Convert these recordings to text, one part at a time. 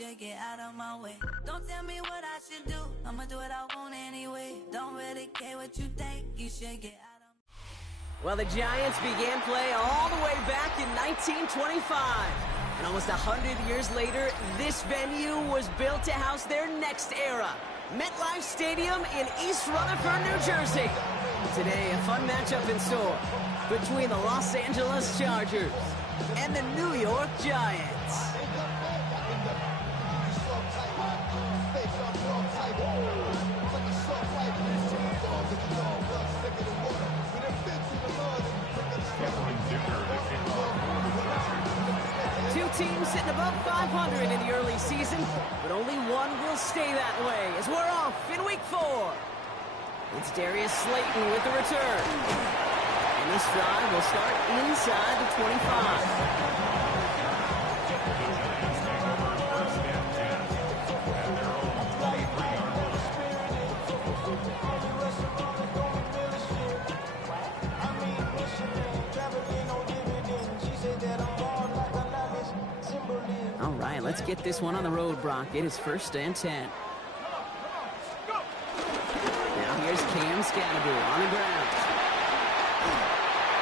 should get out of my way. Don't tell me what I should do, I'ma do what I want anyway. Don't really care what you think, you should get out of my way. Well, the Giants began play all the way back in 1925. And almost 100 years later, this venue was built to house their next era. MetLife Stadium in East Rutherford, New Jersey. Today, a fun matchup in store between the Los Angeles Chargers and the New York Giants. Two teams sitting above 500 in the early season, but only one will stay that way as we're off in week 4. It's Darius Slayton with the return. And this drive will start inside the 25. All right, let's get this one on the road, Brock. It is 1st and 10. Now here's Cam Scatterby on the ground.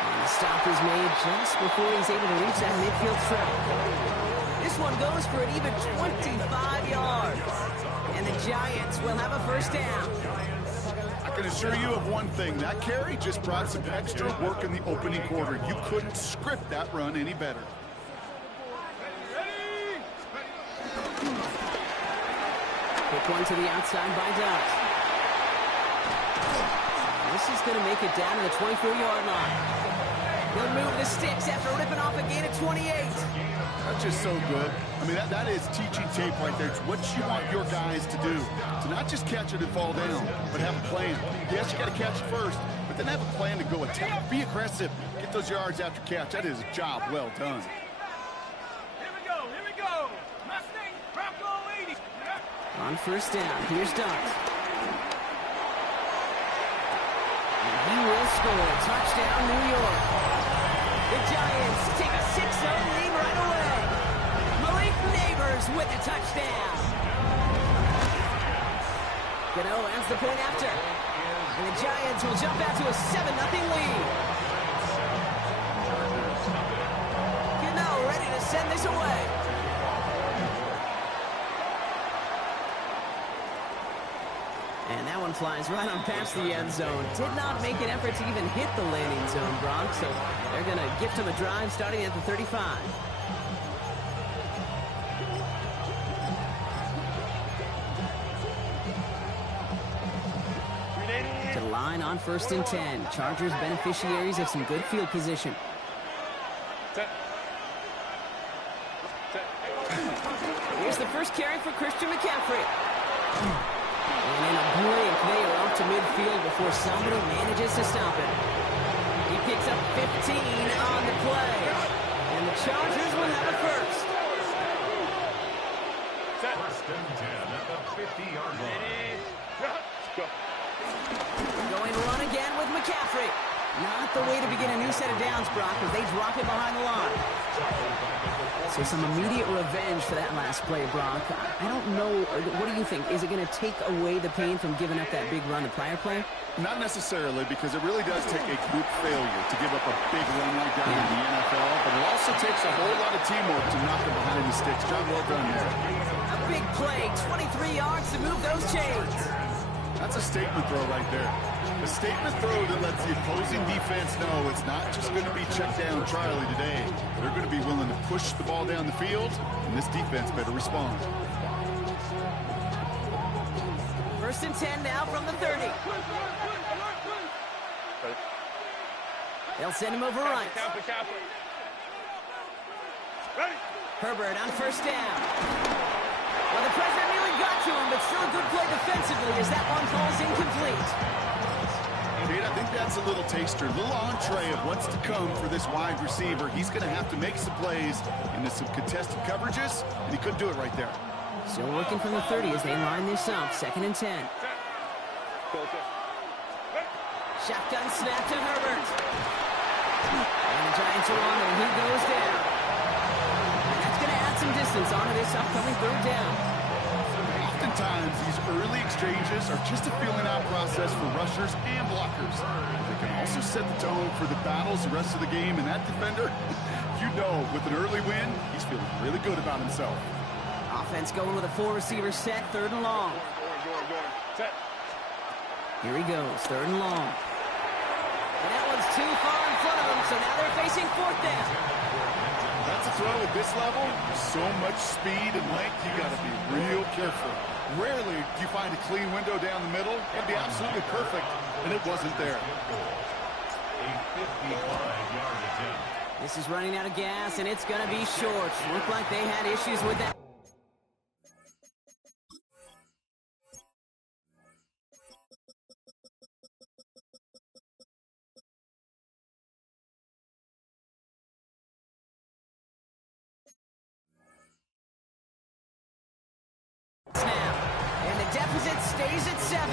And the stop is made just before he's able to reach that midfield strip. This one goes for an even 25 yards. And the Giants will have a 1st down. I can assure you of one thing. That carry just brought some extra work in the opening quarter. You couldn't script that run any better. Quick one to the outside by Dux. This is going to make it down to the 24-yard line. He'll move the sticks after ripping off a gain of 28. That's just so good. I mean, that is teaching tape right there. It's what you want your guys to do. To not just catch it and fall down, but have a plan. Yes, you got to catch it first, but then have a plan to go attack. Be aggressive. Get those yards after catch. That is a job well done. On 1st down, here's Dux. And he will score. Touchdown, New York. The Giants take a 6-0 lead right away. Malik Neighbors with the touchdown. Gano adds the point after. And the Giants will jump out to a 7-0 lead. Gano ready to send this away. And that one flies right on past the end zone. Did not make an effort to even hit the landing zone, Brock. So they're going to gift him a drive starting at the 35. To the line on 1st and 10. Chargers beneficiaries of some good field position. Here's the first carry for Christian McCaffrey. And in a blink, they are off to midfield before somebody manages to stop it. He picks up 15 on the play. And the Chargers will have a 1st. 1st and 10 at the 50-yard line. Going to run again with McCaffrey. Not the way to begin a new set of downs, Brock, as they drop it behind the line. So some immediate revenge for that last play, Brock. I don't know. What do you think? Is it going to take away the pain from giving up that big run the prior play? Not necessarily, because it really does take a group failure to give up a big run like that in the NFL, but it also takes a whole lot of teamwork to knock it behind the sticks. Job well done there. A big play, 23 yards to move those chains. That's a statement throw right there. A statement throw that lets the opposing defense know it's not just going to be check down Charlie today. They're going to be willing to push the ball down the field, and this defense better respond. 1st and 10 now from the 30. They'll send him over right. Herbert on 1st down. Well, the pressure nearly got to him, but still a good play defensively as that one falls incomplete. Kate, I think that's a little taster, a little entree of what's to come for this wide receiver. He's going to have to make some plays into some contested coverages, and he couldn't do it right there. Still working from the 30 as they line this up. 2nd and 10. Shotgun snap to Herbert. And the Giants are on, and he goes down. And that's going to add some some distance onto this upcoming third down. Oftentimes, these early exchanges are just a feeling-out process for rushers and blockers. They can also set the tone for the battles the rest of the game, and that defender, you know, with an early win, he's feeling really good about himself. Offense going with a 4-receiver set, 3rd and long. Here he goes, 3rd and long. And that one's too far in front of him, so now they're facing 4th down. That's a throw at this level. So much speed and length, you got to be real careful. Rarely do you find a clean window down the middle. It'd be absolutely perfect, and it wasn't there. A 55-yard attempt. This is running out of gas, and it's going to be short. Looked like they had issues with that. And the deficit stays at 7.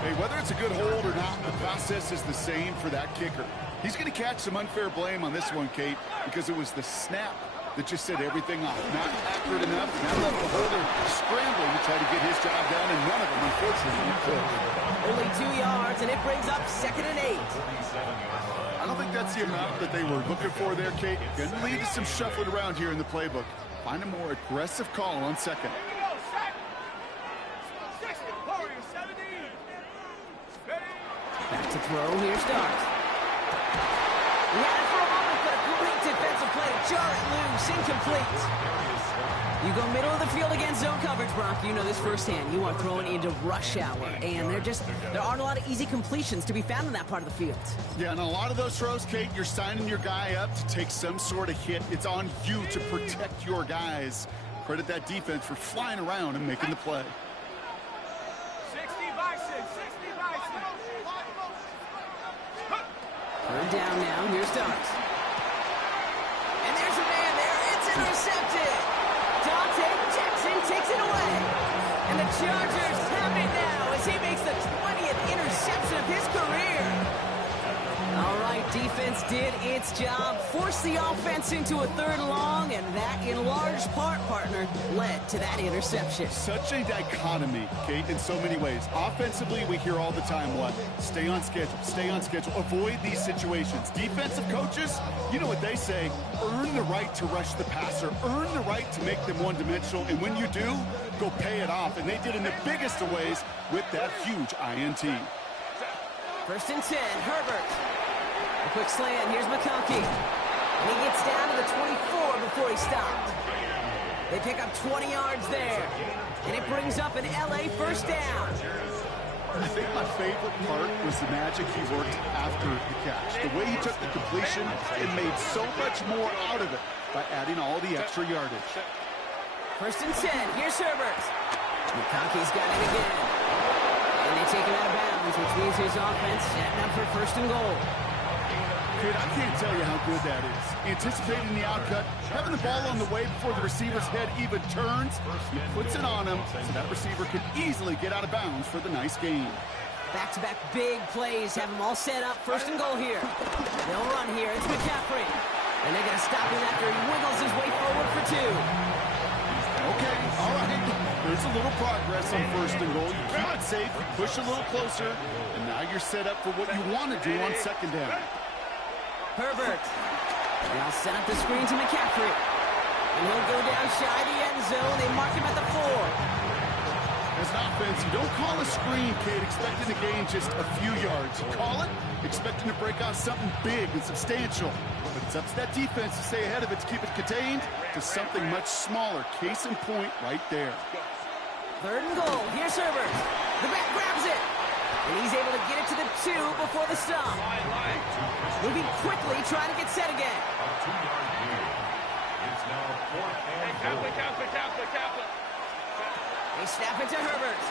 Hey, whether it's a good hold or not, the process is the same for that kicker. He's going to catch some unfair blame on this one, Kate, because it was the snap that just set everything off. Not accurate enough, and that left the holder scrambling to try to get his job done, and none of them, unfortunately, could. Only 2 yards, and it brings up 2nd and 8. I don't think that's the amount that they were looking for there, Kate. Going to lead to some shuffling around here in the playbook. Find a more aggressive call on 2nd. Back to throw, here's Dart. He had it for a moment, but a great defensive play to jar it loose, incomplete. You go middle of the field against zone coverage, Brock. You know this firsthand. You are throwing into rush hour, and there aren't a lot of easy completions to be found in that part of the field. Yeah, and a lot of those throws, Kate, you're signing your guy up to take some sort of hit. It's on you to protect your guys. Credit that defense for flying around and making the play. 3rd down now, here's Dart. And there's a man there, it's intercepted! Dante Jackson takes it away! And the Chargers have it now as he makes the 20th interception of his career! All right, defense did its job, forced the offense into a 3rd and long, and that, in large part, partner, led to that interception. Such a dichotomy, Kate, in so many ways. Offensively, we hear all the time what? Stay on schedule, avoid these situations. Defensive coaches, you know what they say, earn the right to rush the passer, earn the right to make them one-dimensional, and when you do, go pay it off. And they did in the biggest of ways with that huge INT. 1st and 10, Herbert. A quick slant, here's McConkey. And he gets down to the 24 before he stopped. They pick up 20 yards there. And it brings up an LA 1st down. I think my favorite part was the magic he worked after the catch. The way he took the completion and made so much more out of it by adding all the extra yardage. 1st and 10, here's Herbert. McConkey's got it again. And they take him out of bounds, which means his offense setting up for 1st and goal. Kid, I can't tell you how good that is. Anticipating the outcut, having the ball on the way before the receiver's head even turns, he puts it on him so that receiver can easily get out of bounds for the nice gain. Back-to-back big plays have them all set up. 1st and goal here. They'll run here. It's McCaffrey. And they're going to stop him after he wiggles his way forward for 2. Okay, all right. There's a little progress on 1st and goal. You keep it safe, you push a little closer, and now you're set up for what you want to do on 2nd down. Herbert. Now set up the screen to McCaffrey. And he'll go down shy the end zone. They mark him at the 4. As an offense, you don't call a screen, kid, expecting to gain just a few yards. You call it expecting to break out something big and substantial. But it's up to that defense to stay ahead of it, to keep it contained to something much smaller. Case in point right there. 3rd and goal. Here's Herbert. The back grabs it. And he's able to get it to the 2 before the stop. Moving quickly, trying to get set again. A 2-yard gain. It's now 4th and goal. They snap it to Herbert.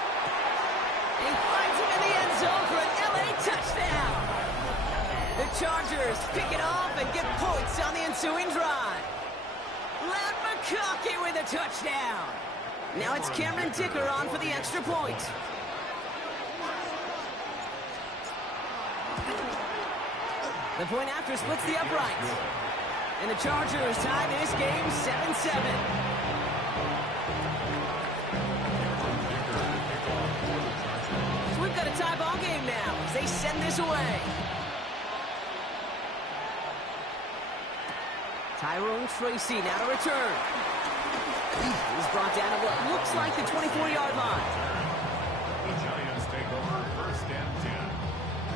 And he finds him in the end zone for an LA touchdown. The Chargers pick it off and get points on the ensuing drive. Ladd McConkey with a touchdown. Now it's Cameron Dicker on for the extra point. The point after splits the uprights. And the Chargers tie this game 7-7. So we've got a tie ball game now as they send this away. Tyrone Tracy now to return. He's brought down at what looks like the 24-yard line. The Giants take over 1st and 10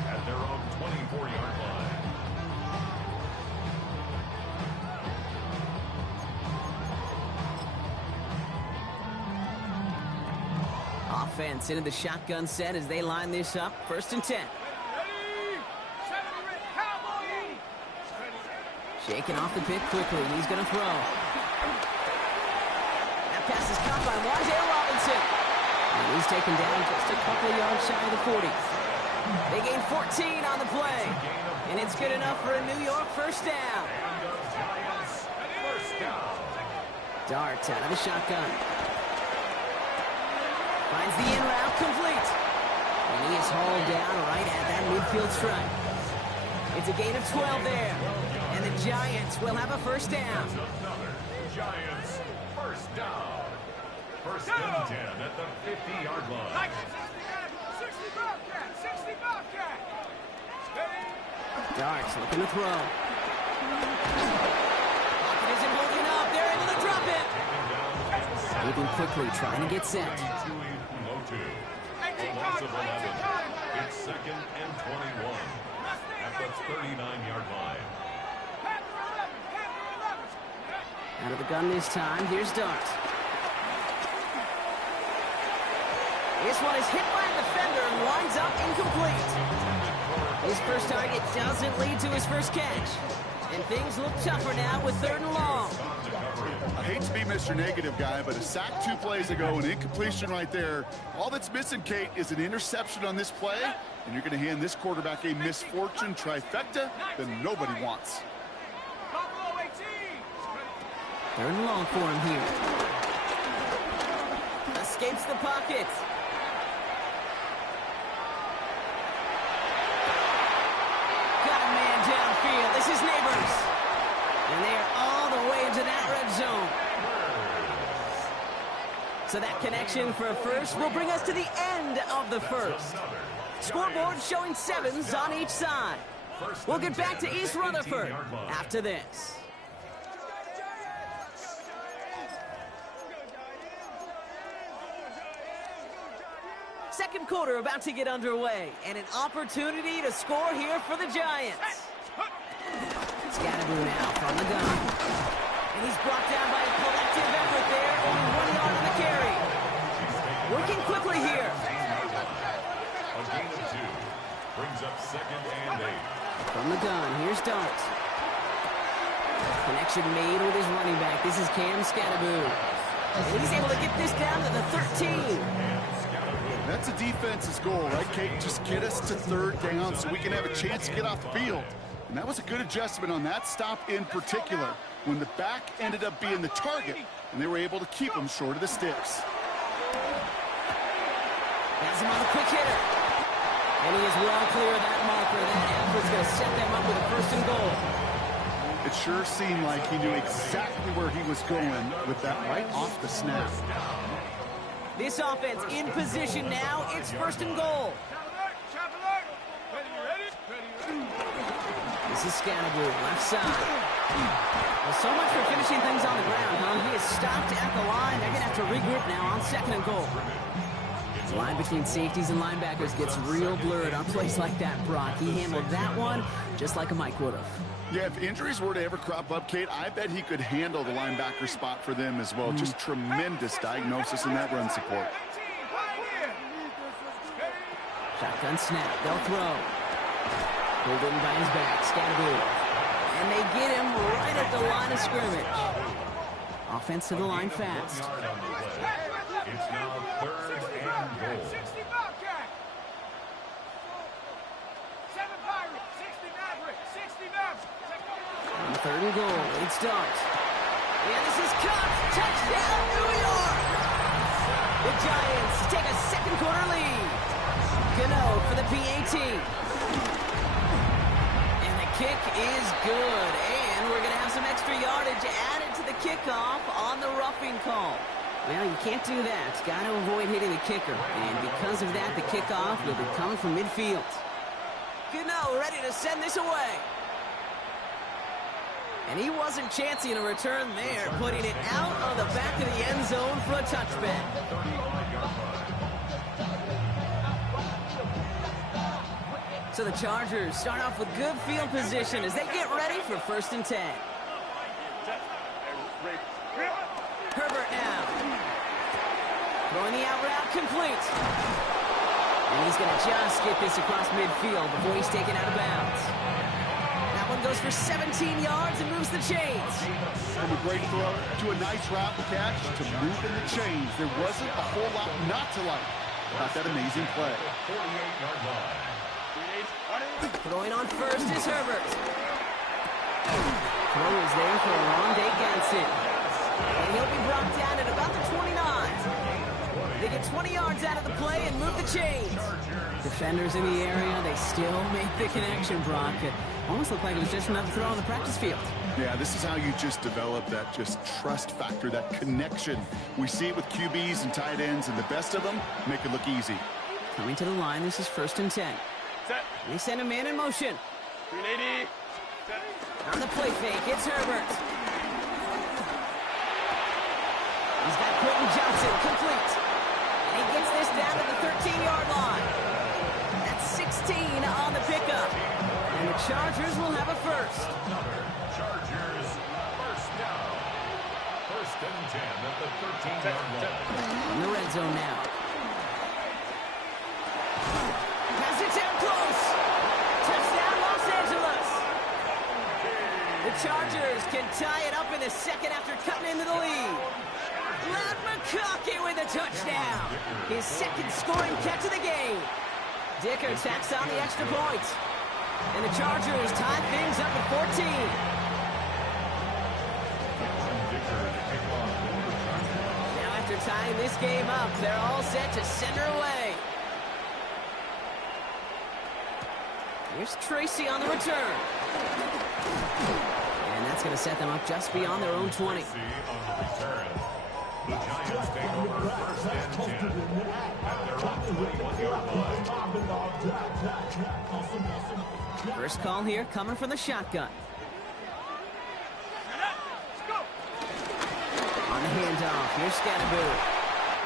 at their own 24-yard line. Offense into the shotgun set as they line this up. 1st and 10. Shaking off the pick quickly. He's going to throw. That pass is caught by Wan'Dale Robinson. And he's taken down just a couple of yards shy of the 40. They gain 14 on the play. And it's good enough for a New York 1st down. Dart out of the shotgun. Finds the in route complete. And he is hauled down right at that midfield stripe. It's a gain of 12 there. And the Giants will have a 1st down. Giants 1st down. 1st and 10 at the 50-yard line. 60 Bobcat. Darts looking to throw. Pocket isn't holding up. They're able to drop it. Moving quickly, trying to get set. Loss of 11. It's 2nd and 21 at the 39-yard line. Out of the gun this time. Here's Dart. This one is hit by a defender and winds up incomplete. His first target doesn't lead to his first catch. And things look tougher now with 3rd and long. I hate to be Mr. Negative guy, but a sack 2 plays ago, an incompletion right there. All that's missing, Kate, is an interception on this play, and you're going to hand this quarterback a misfortune trifecta that nobody wants. 3rd and long for him here. Escapes the pocket. Got a man downfield. This is Neighbors. And they are all the way into that red zone. So that connection for a 1st will bring us to the end of the 1st. Scoreboard showing 7s on each side. We'll get back to East Rutherford after this. Second quarter about to get underway, and an opportunity to score here for the Giants. Scatterboo now from the gun. And he's brought down by a collective effort there, only 1 yard on the carry. Working quickly here. A gain of 2 brings up 2nd and 8. From the gun, here's Dart. Connection made with his running back. This is Cam Scatterboo. And he's able to get this down to the 13. That's a defense's goal, right, Kate? Just get us to 3rd down so we can have a chance to get off the field. And that was a good adjustment on that stop in particular, when the back ended up being the target, and they were able to keep him short of the sticks. Has him on a quick hitter. And he is well clear of that marker. That effort's going to set them up with a 1st and goal. It sure seemed like he knew exactly where he was going with that right off the snap. This offense in position now. It's 1st and goal. This is Scatterboo, left side. Well, so much for finishing things on the ground, huh? He is stopped at the line. They're going to have to regroup now on 2nd and goal. The line between safeties and linebackers gets real blurred on plays like that, Brock. He handled that one just like a Mike would have. Yeah, if injuries were to ever crop up, Kate, I bet he could handle the linebacker spot for them as well. Just tremendous diagnosis in that run support. Shotgun snap. They'll throw. Pulled in by his back. Scatterboo. And they get him right at the line of scrimmage. Offense to the line fast. It's now 3rd and goal. 60 Bobcat. 7 Pirates. 60 Maverick. 60 Maverick. On 3rd and goal, it's Dart. And this is caught. Touchdown, New York! The Giants take a 2nd quarter lead. Gano for the PAT. And the kick is good. And And we're going to have some extra yardage added to the kickoff on the roughing call. Well, you can't do that. Got to avoid hitting the kicker. And because of that, the kickoff will be coming from midfield. Gano ready to send this away. And he wasn't chancing a return there, putting it out on the back of the end zone for a touchback. So the Chargers start off with good field position as they get ready for 1st and 10. Herbert now. Throwing the out route complete. And he's going to just get this across midfield before he's taken out of bounds. That one goes for 17 yards and moves the chains. From a great throw to a nice route catch to moving the chains. There wasn't a whole lot not to like about that amazing play. Throwing on first is Herbert. Throw is there for Rondé Ganson. And he'll be brought down at about the 29. They get 20 yards out of the play and move the chains. Defenders in the area, they still make the connection, Brock. It almost looked like it was just another throw on the practice field. Yeah, this is how you just develop that just trust factor, that connection. We see it with QBs and tight ends, and the best of them make it look easy. Coming to the line, this is 1st and 10. Set. They send a man in motion. 380. Set. On the play fake, it's Herbert. He's got Quentin Johnson complete. And he gets this down to the 13-yard line. That's 16 on the pickup. And the Chargers will have a first. Chargers, 1st down. 1st and 10 at the 13-yard line. In the red zone now. Pass it down close. Touchdown, Los Angeles. The Chargers can tie it up in the second after cutting into the lead. Ladd McConkey with a touchdown. His second scoring catch of the game. Dicker tacks on the extra point. And the Chargers tie things up at 14. Now after tying this game up, they're all set to send her away. Here's Tracy on the return. And that's going to set them up just beyond their own 20. On the return. The Giants take over 1st and 10 at their own 21-yard line. First call here coming from the shotgun. Let's go. On the handoff, here's Scatterboo.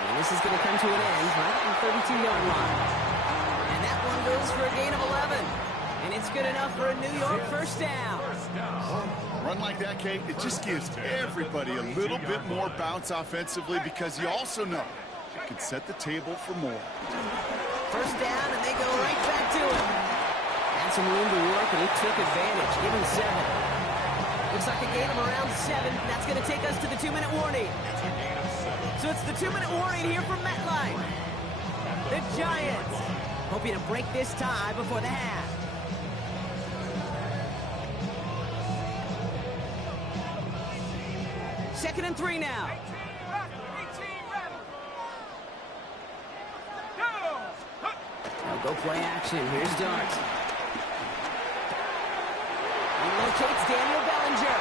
And this is going to come to an end right at the 32-yard line. And that one goes for a gain of 11. And it's good enough for a New York 1st down. Run like that, Kate, it just gives everybody a little bit more bounce offensively because you also know it can set the table for more. 1st down, and they go right back to him. Had some room to work, and he took advantage. Give him 7. Looks like a gain of around 7. That's going to take us to the 2-minute warning. So it's the 2-minute warning here from MetLife. The Giants hoping to break this tie before the half. Second and 3 now. 18 rattle. Go. Now go play action. Here's Dart. He locates Daniel Bellinger.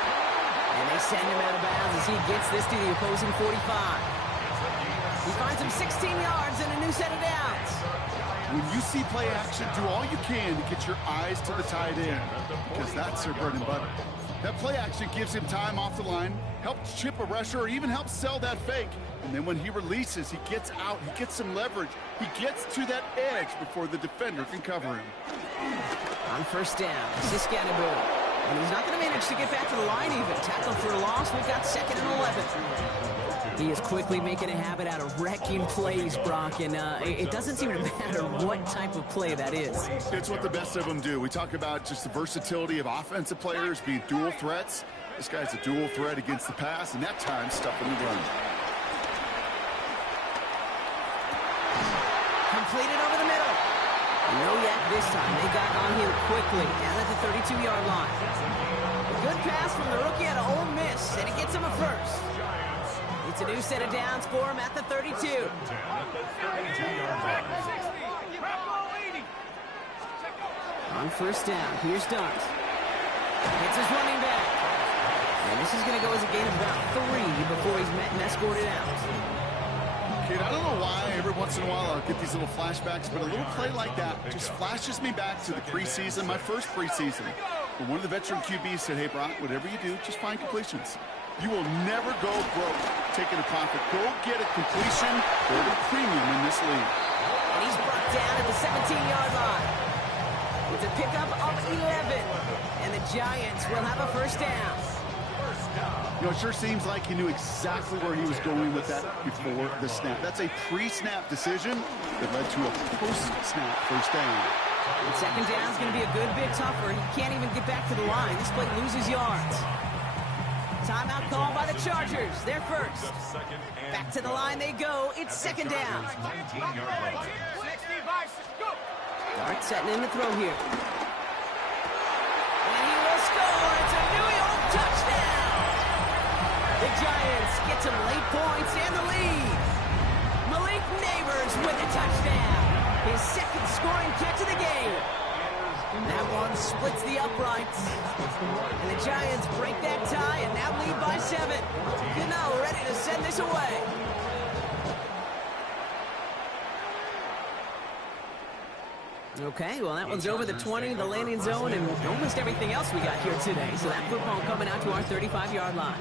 And they send him out of bounds as he gets this to the opposing 45. He finds him 16 yards and a new set of downs. When you see play action, do all you can to get your eyes to the tight end because that's their bread and butter. That play action gives him time off the line, helps chip a rusher, or even helps sell that fake. And then when he releases, he gets out, he gets some leverage. He gets to that edge before the defender can cover him. On 1st down, Scatterboo. And he's not going to manage to get back to the line even. Tackle for a loss. We've got 2nd and 11. He is quickly making a habit out of wrecking plays, Brock, and it doesn't seem to matter what type of play that is. It's what the best of them do. We talk about just the versatility of offensive players being dual threats. This guy's a dual threat against the pass, and that time stuffing the run. Completed over the middle. No yak this time. They got on him quickly down at the 32-yard line. A good pass from the rookie out of Ole Miss, and it gets him a first. It's a new set of downs for him at the 32. Go. On 1st down, here's Dart. Hits his running back. And this is going to go as a gain of about 3 before he's met and escorted out. Kid, I don't know why every once in a while I'll get these little flashbacks, but a little play like that just flashes me back to the preseason, my first preseason. But one of the veteran QBs said, hey, Brock, whatever you do, just find completions. You will never go broke taking a profit. Go get a completion or a premium in this league. And he's brought down at the 17-yard line. It's a pickup of 11. And the Giants will have a first down. You know, it sure seems like he knew exactly where he was going with that before the snap. That's a pre-snap decision that led to a post-snap first down. And second down is going to be a good bit tougher. He can't even get back to the line. This play loses yards. Timeout call by the Chargers. They're first. Back to the line they go. It's second down. Dart setting in the throw here. And he will score. It's a New York touchdown. The Giants get some late points and the lead. Malik Neighbors with a touchdown. His second scoring catch of the game. That one splits the uprights. And the Giants break that tie and now lead by 7. Gano ready to send this away. Okay, well, that one's over the 20, the landing zone, and almost everything else we got here today. So that football coming out to our 35-yard line.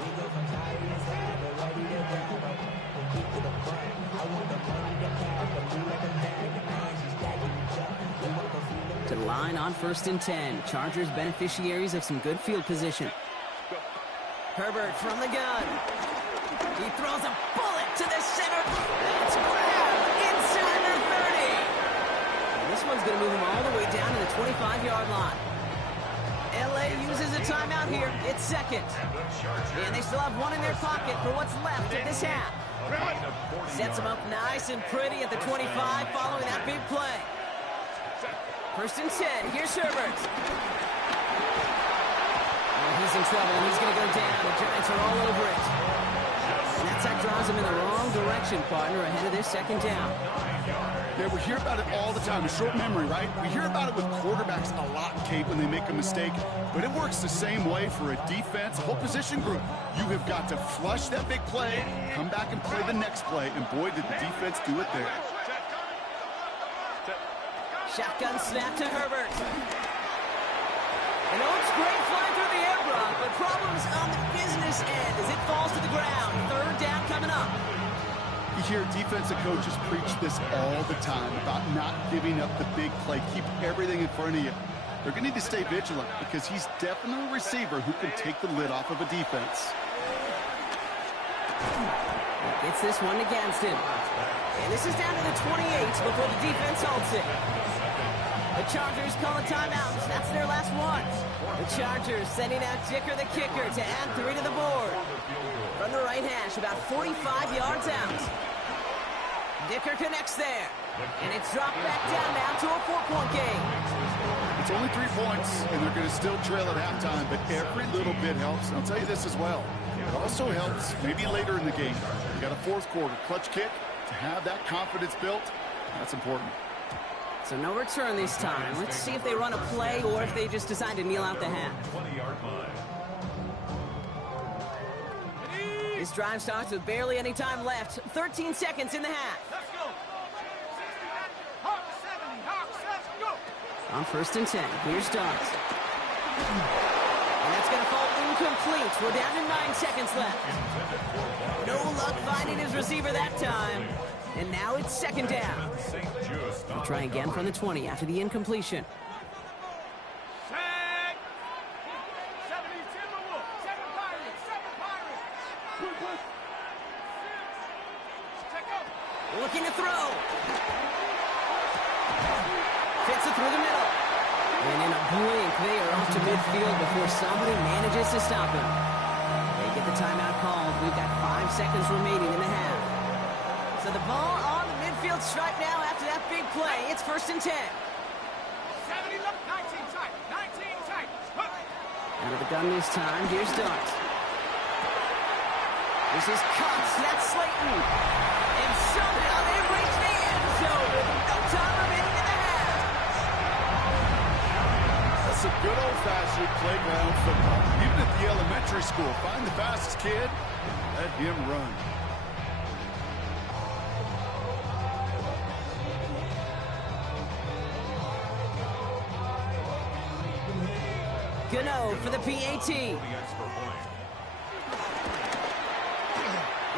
To the line on 1st and 10. Chargers beneficiaries of some good field position. Herbert from the gun. He throws a bullet to the center. That's grabbed inside the 30. And this one's going to move him all the way down to the 25-yard line. LA uses a timeout here. It's second. And they still have one in their pocket for what's left of this half. Sets him up nice and pretty at the 25 following that big play. 1st and 10. Here's Herbert. Oh, he's in trouble. He's going to go down. The Giants are all over it. And that sack drives him in the wrong direction, partner, ahead of their second down. Yeah, we hear about it all the time. A short memory, right? We hear about it with quarterbacks a lot, Kate, when they make a mistake. But it works the same way for a defense, a whole position group. You have got to flush that big play, come back and play the next play, and boy, did the defense do it there. Shotgun snap to Herbert. And it's great flying through the air, Brock, but problems on the business end as it falls to the ground. 3rd down coming up. You hear defensive coaches preach this all the time about not giving up the big play. Keep everything in front of you. They're going to need to stay vigilant because he's definitely a receiver who can take the lid off of a defense. Gets this one against him. And this is down to the 28 before the defense holds it. The Chargers call a timeout. That's their last one. The Chargers sending out Dicker the kicker to add 3 to the board. From the right hash, about 45 yards out. Dicker connects there. And it's dropped back down now to a 4-point game. It's only 3 points, and they're going to still trail at halftime, but every little bit helps. And I'll tell you this as well. It also helps maybe later in the game. You got a 4th quarter clutch kick. To have that confidence built, that's important. So no return this time. Let's see if they run a play or if they just decide to kneel out the half. 20-yard line. This drive starts with barely any time left. 13 seconds in the half. Let's go. 60, Hawks 70, Hawks, let's go. On 1st and 10. Here's Dart. And that's going to fall incomplete. We're down to 9 seconds left. No luck finding his receiver that time. And now it's second down. We'll try again from the 20 after the incompletion. Set. 70 Timberwolves, 7 Pirates, 7 Pirates. Check out. Looking to throw. Fits it through the middle. And in a blink, they are off to midfield before somebody manages to stop him. They get the timeout called. We've got 5 seconds remaining in the half. So the ball on the midfield stripe now after that big play. It's 1st and 10. 70, look, 19 tight, 19 tight. Out of the gun this time. Here's Dart. This is Cox. That's Slayton. And somehow they reach the end zone with no time remaining in the half. That's some good old-fashioned playground football. Even at the elementary school. Find the fastest kid, let him run. Gano for the PAT.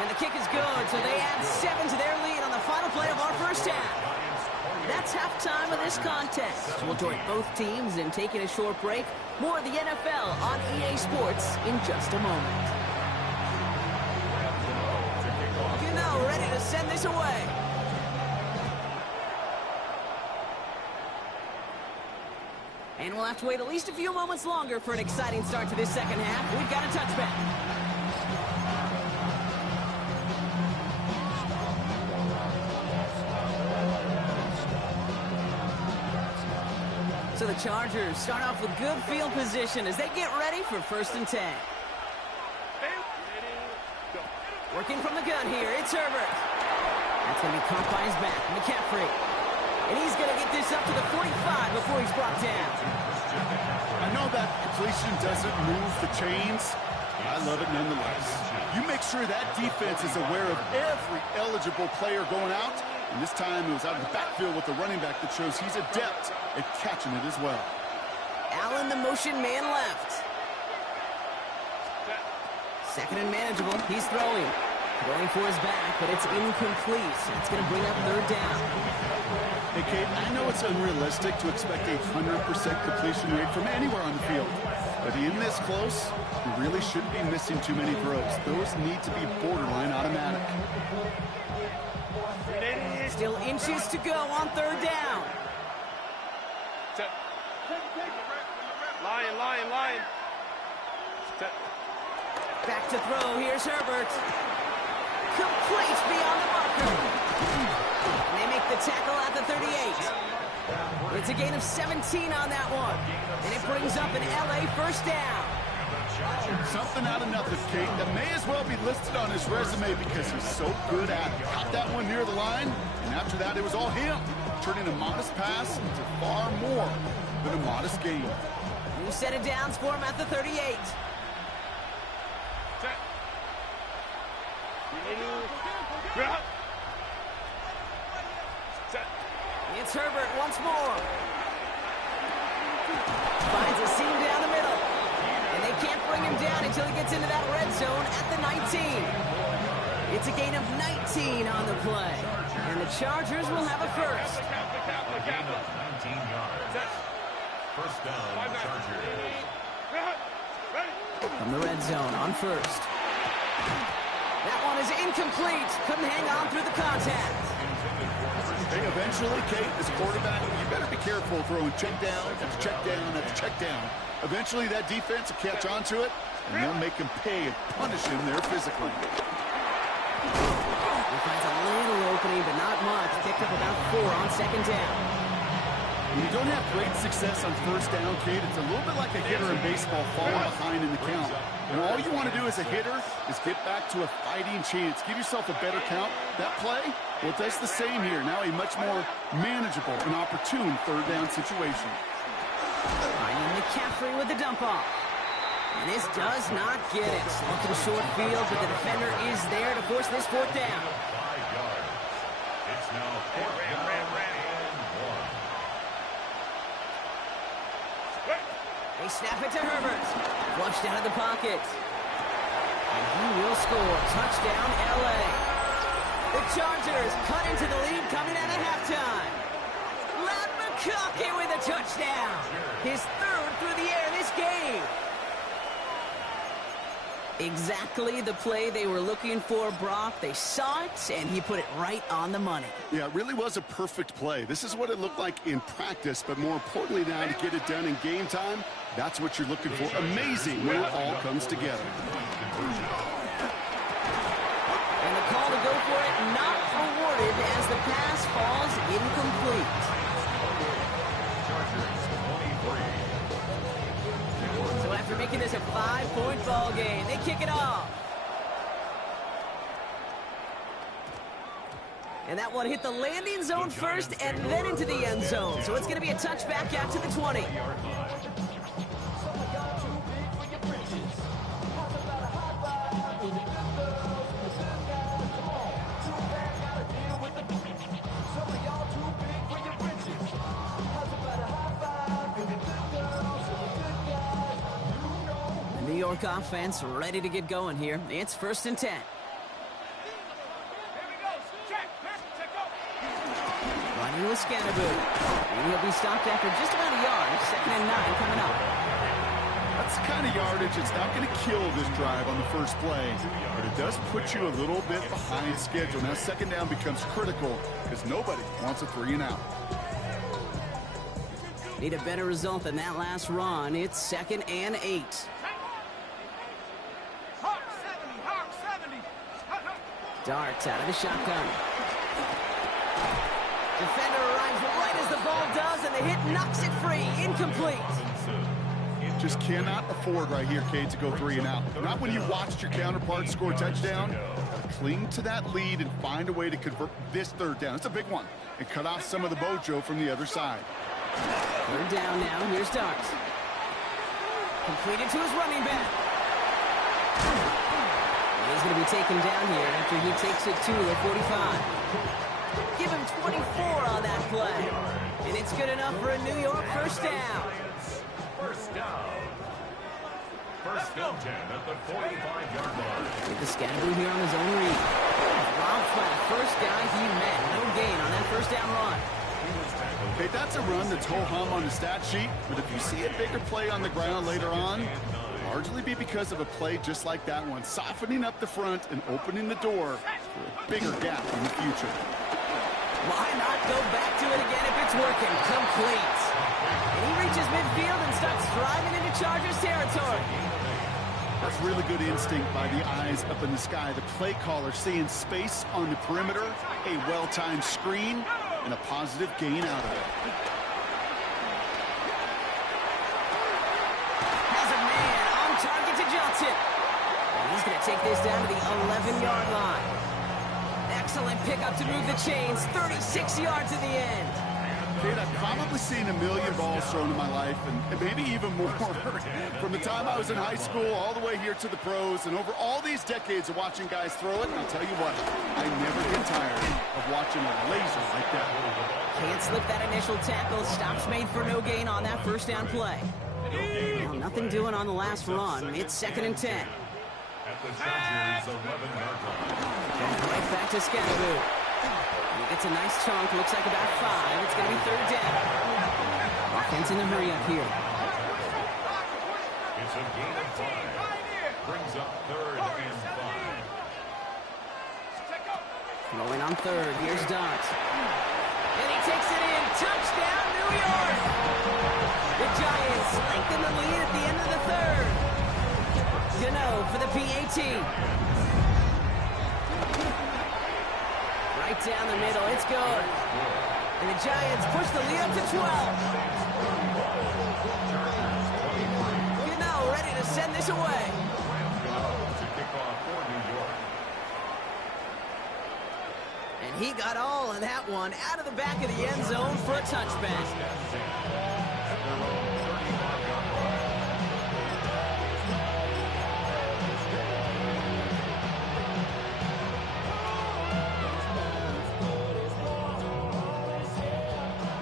And the kick is good, so they add 7 to their lead on the final play of our first half. That's halftime of this contest. We'll join both teams in taking a short break. More of the NFL on EA Sports in just a moment. Gano ready to send this away. And we'll have to wait at least a few moments longer for an exciting start to this second half. We've got a touchback. So the Chargers start off with good field position as they get ready for 1st and 10. Working from the gun here, it's Herbert. That's going to be caught by his back, McCaffrey. And he's going to get this up to the 45 before he's brought down. I know that completion doesn't move the chains. I love it nonetheless. You make sure that defense is aware of every eligible player going out. And this time it was out of the backfield with the running back that shows he's adept at catching it as well. Allen, the motion man left. 2nd and manageable. He's throwing. Going for his back, but it's incomplete. So it's going to bring up 3rd down. Hey, Kate, I know it's unrealistic to expect a 100% completion rate from anywhere on the field. But in this close, you really shouldn't be missing too many throws. Those need to be borderline automatic. Still inches to go on 3rd down. Lion. Back to throw. Here's Herbert. Complete beyond the marker. They make the tackle at the 38. It's a gain of 17 on that one. And it brings up an LA 1st down. Something out of nothing, Kate, that may as well be listed on his resume because he's so good at it. Caught that one near the line, and after that it was all him, turning a modest pass into far more than a modest gain. New set of downs for him at the 38. It's Herbert once more. Finds a seam down the middle. And they can't bring him down until he gets into that red zone at the 19. It's a gain of 19 on the play. And the Chargers will have a first. A gain of 19 yards. 1st down, Chargers. From the red zone on 1st. That one is incomplete. Couldn't hang on through the contact. Hey, eventually, Kate, as quarterback, you better be careful throwing check down after check down after check down. Eventually, that defense will catch on to it, and they'll make him pay and punish him there physically. He finds a little opening, but not much. Picked up about 4 on 2nd down. When you don't have great success on 1st down, Kate, it's a little bit like a hitter in baseball falling behind in the count. And all you want to do as a hitter is get back to a fighting chance. Give yourself a better count. That play, well, it does the same here. Now a much more manageable and opportune 3rd down situation. Finding McCaffrey with the dump off. And this does not get it. Looking short field, but the defender is there to force this 4th down. 5 yards. It's now 4th down and 1. They snap it to Herbert. Flushed out of the pocket. And he will score. Touchdown, LA. The Chargers cut into the lead coming out of halftime. Ladd McConkey with a touchdown. His 3rd through the air this game. Exactly the play they were looking for, Brock. They saw it, and he put it right on the money. Yeah, it really was a perfect play. This is what it looked like in practice, but more importantly now to get it done in game time, that's what you're looking for. Amazing when it all comes together. And the call to go for it not rewarded as the pass falls incomplete. So after making this a 5-point ball game, they kick it off. And that one hit the landing zone first and then into the end zone. So it's going to be a touchback out to the 20. York offense ready to get going here. It's 1st and 10. Here we go. Check. Check up. Running with Scannaboo. And he'll be stopped after just about a yard. 2nd and 9 coming up. That's the kind of yardage it's not going to kill this drive on the first play, but it does put you a little bit behind schedule. Now 2nd down becomes critical because nobody wants a 3 and out. Need a better result than that last run. It's 2nd and 8. Hawk 70. Darts out of the shotgun. Defender arrives right as the ball does, and the hit knocks it free. Incomplete. Just cannot afford right here, Cade, to go 3 and out. Not when you watched your counterpart score a touchdown. Cling to that lead and find a way to convert this 3rd down. It's a big one. And cut off some of the mojo from the other side. 3rd down now. Here's Darts. Completed to his running back. He's going to be taken down here after he takes it to the 45. Give him 24 on that play. And it's good enough for a New York 1st down. 1st down. 1st and 10 at the 45-yard line. With the Scannaboo here on his own read. Rob Flat, 1st guy he met. No gain on that 1st down run. Okay, that's a run that's ho-hum on the stat sheet, but if you see a bigger play on the ground later on, largely be because of a play just like that one, softening up the front and opening the door for a bigger gap in the future. Why not go back to it again if it's working? Complete. And he reaches midfield and starts driving into Chargers territory. That's really good instinct by the eyes up in the sky. The play caller seeing space on the perimeter, a well-timed screen, and a positive gain out of it. Has a man on target to Johnson. And he's going to take this down to the 11-yard line. Excellent pickup to move the chains. 36 yards at the end. Kate, I've probably seen a million balls thrown in my life, and maybe even more. From the time I was in high school all the way here to the pros, and over all these decades of watching guys throw it, I'll tell you what, I never get tired of watching a laser like that. Can't slip that initial tackle. Stops made for no gain on that 1st down play. Well, nothing doing on the last run. It's 2nd and 10. At the Chargers 11-yard line. Right back to Scannaboo. He gets a nice chunk. Looks like about 5. It's going to be 3rd down. Offense in the hurry up here. It's a gain of 5. Brings up 3rd and 5. Throwing on 3rd. Here's Dot. And he takes it in. Touchdown, New York. The Giants lengthen the lead at the end of the 3rd. Gano for the PAT. Right down the middle. It's good. And the Giants push the lead up to 12. Gano ready to send this away. To kick off for New York. And he got all of that one out of the back of the end zone for a touchback.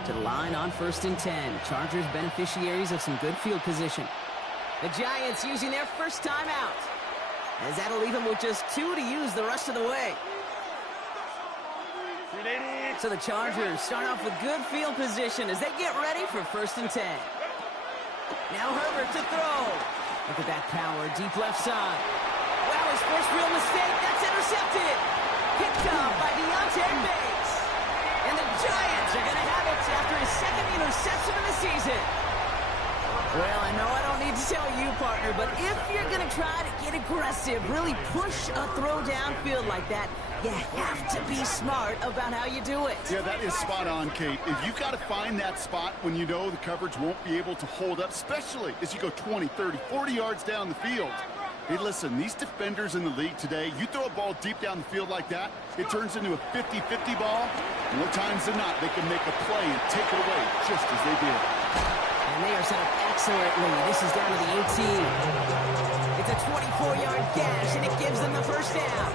To the line on 1st and 10. Chargers beneficiaries of some good field position. The Giants using their first timeout, as that'll leave them with just 2 to use the rest of the way. So the Chargers start off with good field position as they get ready for 1st and 10. Now Herbert to throw. Look at that power, deep left side. Wow, his first real mistake. That's intercepted. Picked up by Deontay Banks. And the Giants are going to have it after his 2nd interception of the season. Well, I know I don't need to tell you, partner, but if you're going to try to get aggressive, really push a throw downfield like that, you have to be smart about how you do it. Yeah, that is spot on, Kate. If you've got to find that spot when you know the coverage won't be able to hold up, especially as you go 20, 30, 40 yards down the field. Hey, listen, these defenders in the league today, you throw a ball deep down the field like that, it turns into a 50-50 ball. More times than not, they can make a play and take it away just as they did. And they are set up excellently. This is down to the 18. It's a 24-yard gash, and it gives them the 1st down.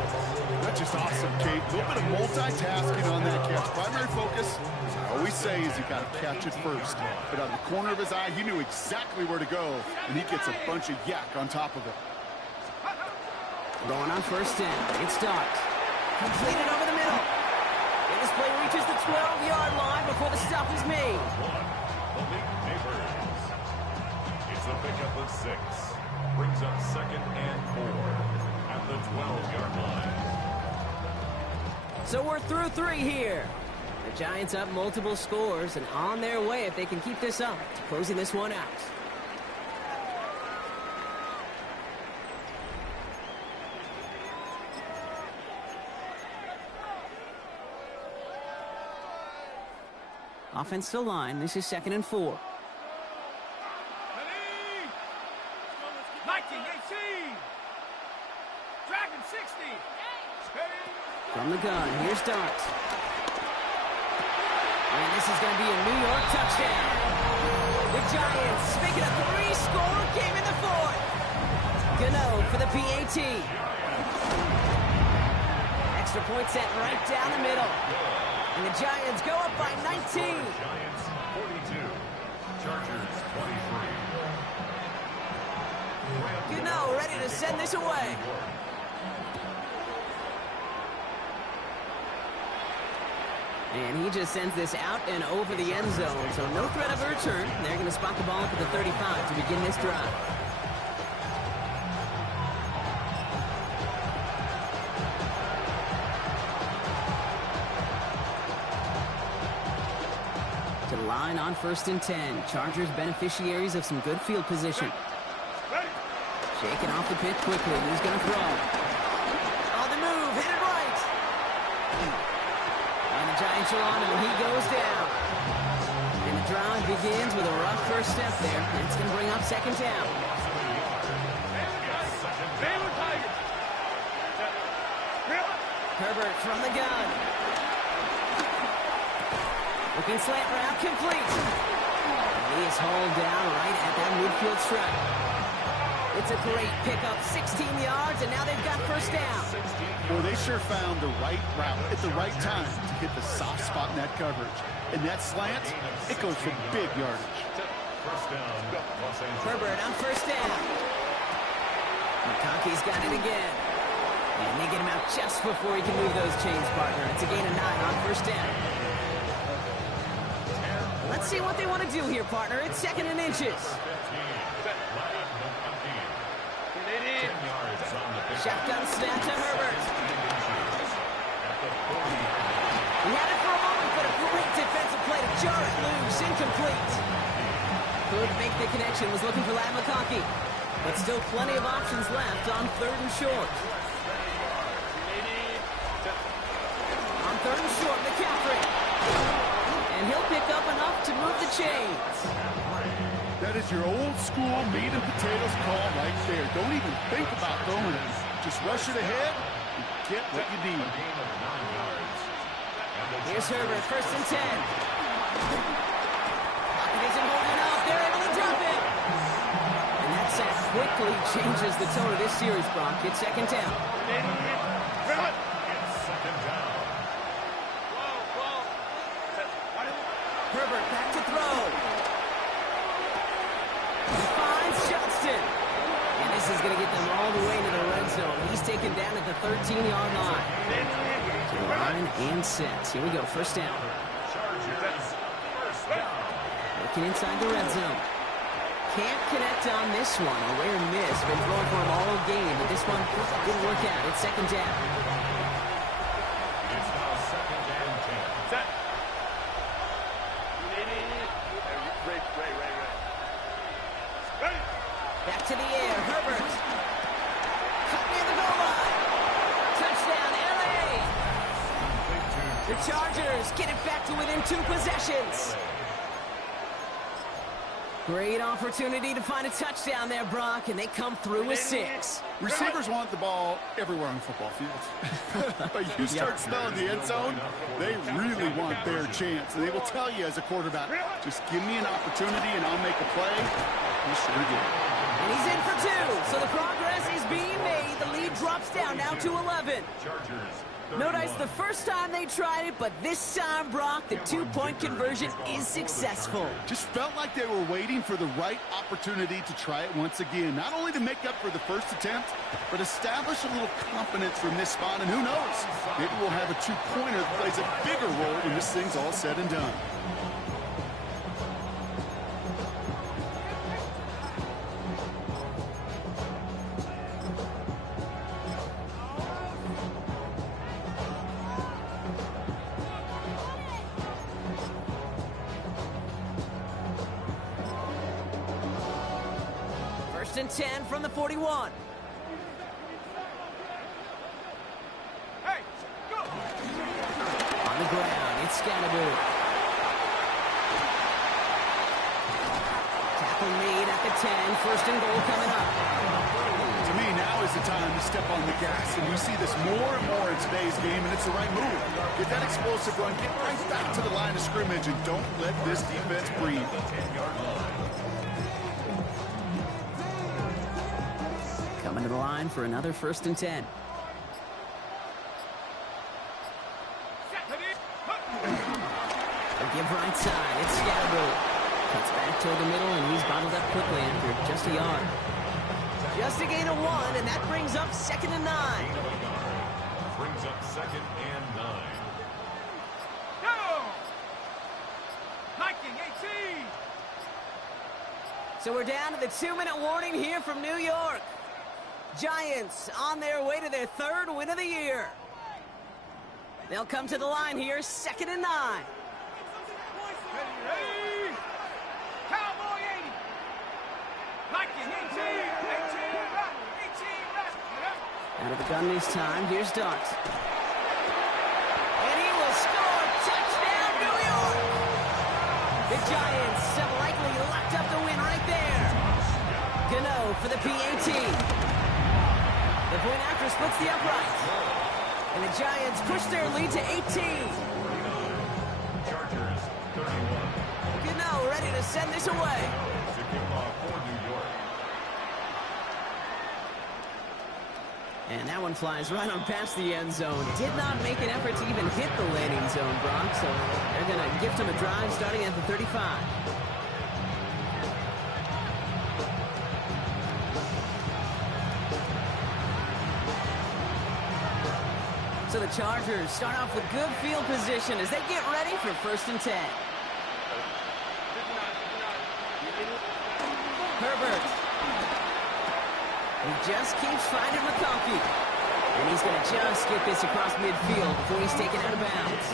That's just awesome, Kate. A little bit of multitasking on that catch. Primary focus, as I always say, is you got to catch it first. But out of the corner of his eye, he knew exactly where to go, and he gets a bunch of yak on top of it. Going on first down. It's Starks. Completed over the middle. And this play reaches the 12-yard line before the stop is made. Malik Neighbors. It's a pickup of 6. Brings up 2nd and 4 at the 12-yard line. So we're through 3 here. The Giants up multiple scores and on their way if they can keep this up to closing this one out. Offensive line, this is 2nd and 4. Ready? 1918. Dragon 60. Steady. From the gun, here's Starks. And this is going to be a New York touchdown. The Giants making a 3-score game in the 4th. Gano for the PAT. Extra point set right down the middle. And the Giants go up by 19. Giants 42. Chargers 23. Gano ready to send this away. And he just sends this out and over the end zone. So no threat of a return. They're going to spot the ball up at the 35 to begin this drive. To the line on 1st and 10. Chargers beneficiaries of some good field position. Ready? Shaking off the pitch quickly. He's going to throw. On the move. Hit it right. And the Giants are on him, and he goes down. And the drive begins with a rough first step there. It's going to bring up 2nd down. Baylor Tigers. Herbert from the gun. Looking slant route complete. He is hauled down right at that midfield stripe. It's a great pickup, 16 yards, and now they've got first down. Well, they sure found the right route at the right time to hit the soft spot in that coverage. And that slant, it goes for big yardage. First down, Los Angeles. Herbert on first down. McConkey's got it again. And they get him out just before he can move those chains, partner. It's a gain of 9 on first down. Let's see what they want to do here, partner. It's 2nd and inches. Shotgun snap to Herbert. He had it for a moment, but a great defensive play to jar it loose. Incomplete. Could make the connection. Was looking for Ladd McConkey. But still plenty of options left on 3rd and short. On 3rd and short, McCaffrey. And he'll pick up enough to move the chains. That is your old school meat and potatoes call right there. Don't even think about throwing it. Just rush it ahead and get what you need. Here's Herbert, 1st and 10. Pocket isn't holding up. They're able to drop it. And that sack quickly changes the tone of this series, Brock. It's 2nd down. Herbert back to throw. He finds Johnston. And this is going to get them all the way to the red zone. He's taken down at the 13-yard line. To the line and set. Here we go, first down. Looking inside the red zone. Can't connect on this one. A rare miss. Been throwing for him all game, but this one didn't work out. It's 2nd down. It's now 2nd and 10. Set. Ready. Back to the air. Herbert. Cut near the goal line. Touchdown, L.A. The Chargers get it back to within 2 possessions. Great opportunity to find a touchdown there, Brock, and they come through with 6. Receivers want the ball everywhere on the football field. But you start smelling the end zone, they really want their chance. And they will tell you as a quarterback, just give me an opportunity and I'll make a play. He sure did. And he's in for 2, so the progress is being made. The lead drops down now to 11. Chargers No dice the first time they tried it, but this time, Brock, the two-point conversion is successful. Just felt like they were waiting for the right opportunity to try it once again. Not only to make up for the first attempt, but establish a little confidence from this spot. And who knows, maybe we'll have a two-pointer that plays a bigger role when this thing's all said and done. First and 10 from the 41. Hey, go! On the ground, it's Scatterboot. Tackle made at the 10. First and goal coming up. To me, now is the time to step on the gas, and we see this more and more in today's game, and it's the right move. Get that explosive run, get right back to the line of scrimmage, and don't let this defense breathe. Coming to the line for another first and 10. They give right side. It's Scatterboot. Cuts back toward the middle, and he's bottled up quickly after just a yard. Just a gain of 1, and that brings up 2nd and 9. Brings up 2nd and 9. Go! Hiking 18! So we're down to the 2-minute warning here from New York. Giants on their way to their 3rd win of the year. They'll come to the line here, 2nd and 9. Ready? Cowboy 80! Hiking 18! 18 back! 18 back! Out of the gun this time, here's Dart. And he will score! Touchdown, New York! The Giants have likely locked up the win right there. Gano for the PAT. The point after splits the upright. And the Giants push their lead to 18. Chargers 31. Gano ready to send this away. To kick off for New York. And that one flies right on past the end zone. Did not make an effort to even hit the landing zone, Brock. So they're going to gift him a drive starting at the 35. So the Chargers start off with good field position as they get ready for 1st and 10. Herbert. He just keeps finding McConkey. And he's going to just get this across midfield before he's taken out of bounds.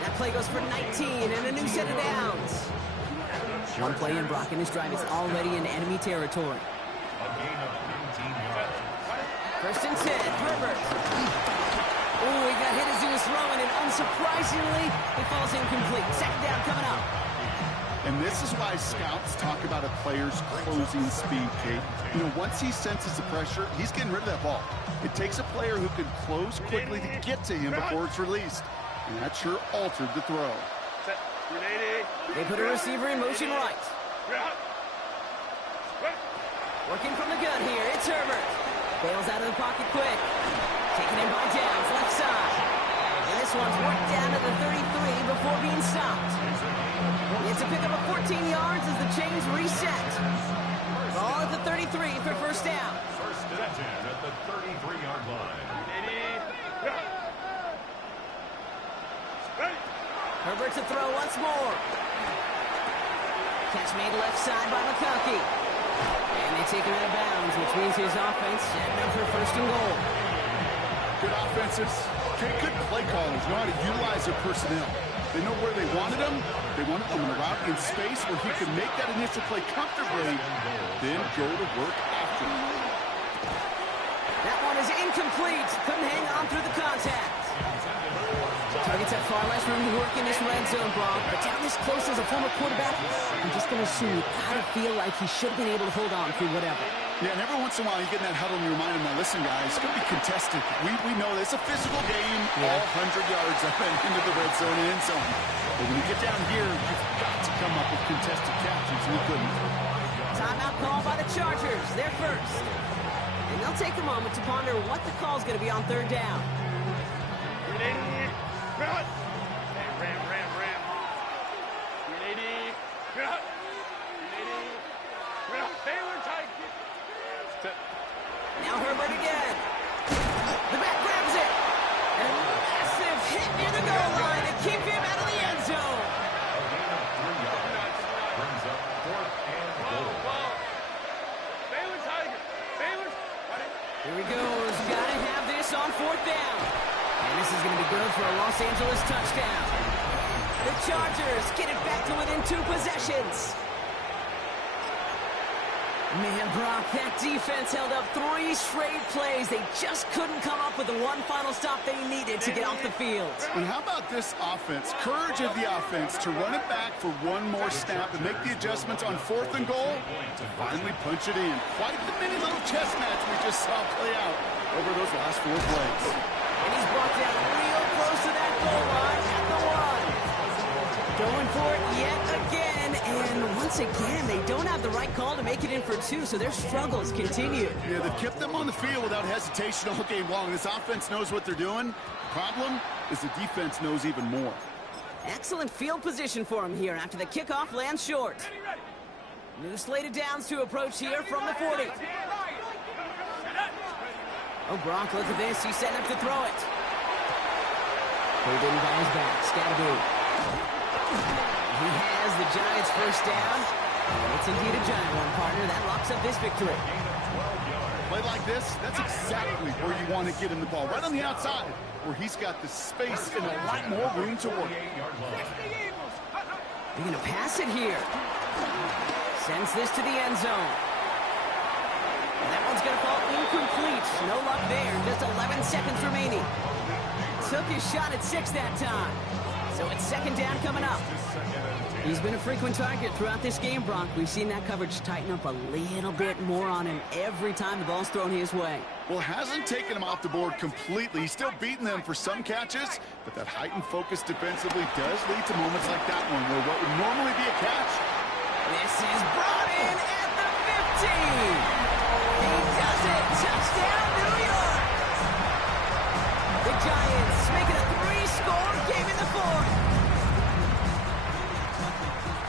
That play goes for 19 and a new set of downs. One play in, Brock, and his drive is already in enemy territory. A gain of 19 yards. 1st and 10, Herbert. Oh, he got hit as he was throwing, and unsurprisingly, it falls incomplete. 2nd down coming up. And this is why scouts talk about a player's closing speed, Kate. You know, once he senses the pressure, he's getting rid of that ball. It takes a player who can close quickly to get to him before it's released. And that sure altered the throw. They put a receiver in motion right. Working from the gun here, it's Herbert. Bails out of the pocket quick. Taken in by Downs, left side. And this one's worked down to the 33 before being stopped. It's a pickup of 14 yards as the chains reset. Ball at the 33 for 1st down. 1st and 10 at the 33-yard line. Herbert to throw once more. Catch made left side by McConkey. And they take him out of bounds, which means his offense setting up for 1st and goal. Good offensives. Good play callers know how to utilize their personnel. They know where they wanted them. They wanted them in a route in space where he could make that initial play comfortably, then go to work after. That one is incomplete. Couldn't hang on through the contact. Targets have far less room to work in this red zone, Brock. But down this close as a former quarterback, I'm just going to assume you got to feel like he should have been able to hold on through whatever. Yeah, and every once in a while you get in that huddle and you remind him, now listen, guys, it's going to be contested. We know this. It's a physical game, all 100 yards up and into the red zone and end zone. But when you get down here, you've got to come up with contested captures, and he couldn't. Timeout call by the Chargers. They're first. And they'll take a moment to ponder what the call is going to be on 3rd down. 380. Cut. Hey, ram. 380. Cut. 380. Cut. Baylor Tigers. Now Herbert again. The back grabs it. And a massive hit near the goal line to keep him out of the end zone. A gain of 3 yards. Brings up 4th and goal. Baylor Tigers. Baylor. Here he goes. Gotta have this on 4th down. And this is going to be good for a Los Angeles touchdown. The Chargers get it back to within 2 possessions. Man, Brock, that defense held up 3 straight plays. They just couldn't come up with the one final stop they needed to get off the field. And how about this offense? Courage of the offense to run it back for one more snap and make the adjustments on 4th and goal to finally punch it in. Quite the mini little chess match we just saw play out over those last 4 plays. And he's brought down real close to that goal line at the 1. Going for it yet again, and once again, they don't have the right call to make it in for 2, so their struggles continue. Yeah, they've kept them on the field without hesitation all game long. This offense knows what they're doing. The problem is the defense knows even more. Excellent field position for him here after the kickoff lands short. New slate of downs to approach here from the 40. Oh, Brock, look at this. He's setting up to throw it. Pulled in by his back. Scatterby. He has the Giants first down. And it's indeed a giant one, partner. That locks up this victory. Play like this, that's exactly where you want to get him the ball. Right on the outside, where he's got the space and a lot more room to work. They're going to pass it here. Sends this to the end zone. And that one's going to fall incomplete. No luck there. Just 11 seconds remaining. Took his shot at 6 that time. So it's 2nd down coming up. He's been a frequent target throughout this game, Brock. We've seen that coverage tighten up a little bit more on him every time the ball's thrown his way. Well, hasn't taken him off the board completely. He's still beating them for some catches, but that heightened focus defensively does lead to moments like that one, where what would normally be a catch. This is brought in at the 15. He does it. Touchdown, New York. The Giants making a 3-score game in the 4th.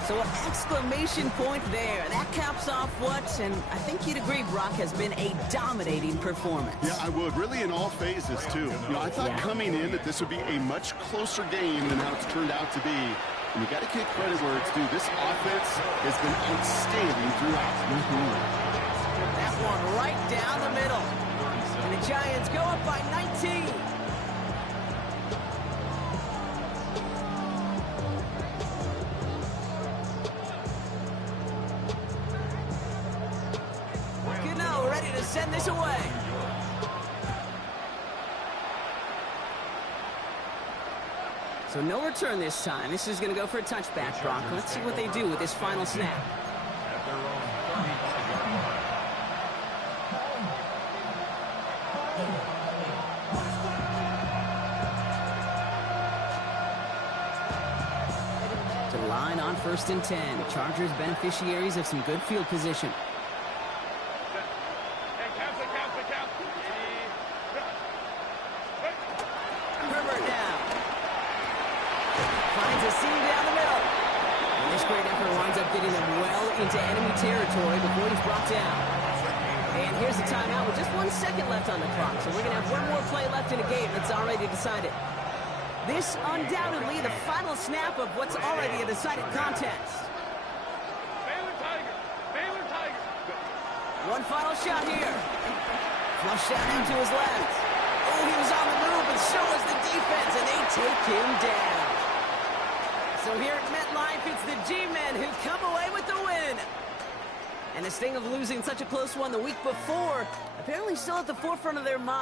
So an exclamation point there. That caps off what, and I think you'd agree, Brock, has been a dominating performance. Yeah, I would. Really in all phases, too. You know, I thought coming in that this would be a much closer game than how it's turned out to be. And you got to give credit where it's due. This offense has been outstanding throughout. That one right down the middle. And the Giants go up by 19. Gano ready to send this away. So no return this time. This is going to go for a touchback, Brock. Let's see what they do with this final snap. At their own 35-yard line. To the line on 1st and 10. Chargers beneficiaries of some good field position. Herbert now. Finds a seam down the middle. And this great effort winds up getting them well into enemy territory before he's brought down. And here's the timeout with just 1 second left on the clock. So we're going to have one more play left in a game that's already decided. This undoubtedly the final snap of what's already a decided contest. Baylor Tigers. Baylor Tigers. One final shot here. Flushed out into his left. Oh, he was on the move, and so was the defense, and they take him down. So here at MetLife, it's the G-Men who come away with the win. And the sting of losing such a close one the week before, apparently still at the forefront of their mind.